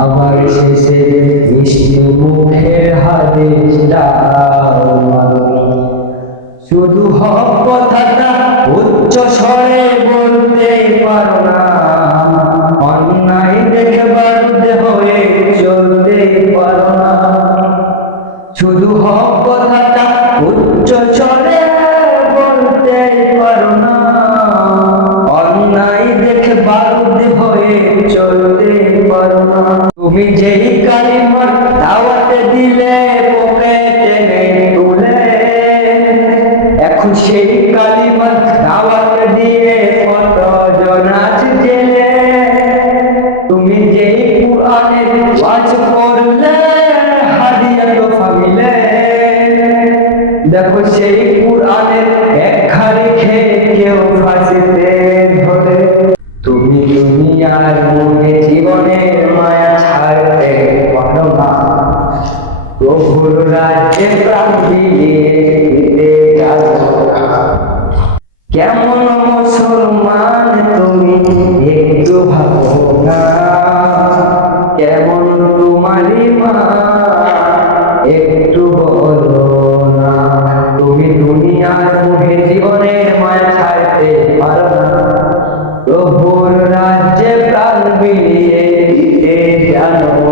আবার শেষে মিষ্টি মুখের হাদিসটাও শুধু হক কথাটা উচ্চ স্বরে বলতে পারো না, অন্যায় দেখে বাধ্য হয়ে চলতে পারো না। শুধু হক কথাটা উচ্চ স্বরে বলতে পারো না, অন্যায় দেখে বাধ্য হয়ে চলতে পারো না। তুমি যেই কালিমার দাওয়াত দিলে পকেটে নেই তুলে, এখন সেই কালিমার দাওয়াত দিয়ে কতজন আছে জেলে। তুমি যেই কুরআনের ওয়াজ করলে হাদিয়া তোফা মিলে, দেখো সেই কুরআনের ব্যাখ্যা লিখে কেউ ফাঁসিতে ধরে। তুমি দুনিয়ার মুখে জীবনের মায়া ছাড়তে পারো না, প্রভুর রাজ্যে প্রাণ বিলিয়ে দিতে যাও না। কেমন মুসলমান তুমি একটু ভাবো না, কেমন তোমার ঈমান একটু বলো না। তুমি দুনিয়ার মুখে জীবনের মায়া ছাড়তে পারো না, প্রভুর রাজ্যে প্রাণ বিলিয়ে দিতে জানো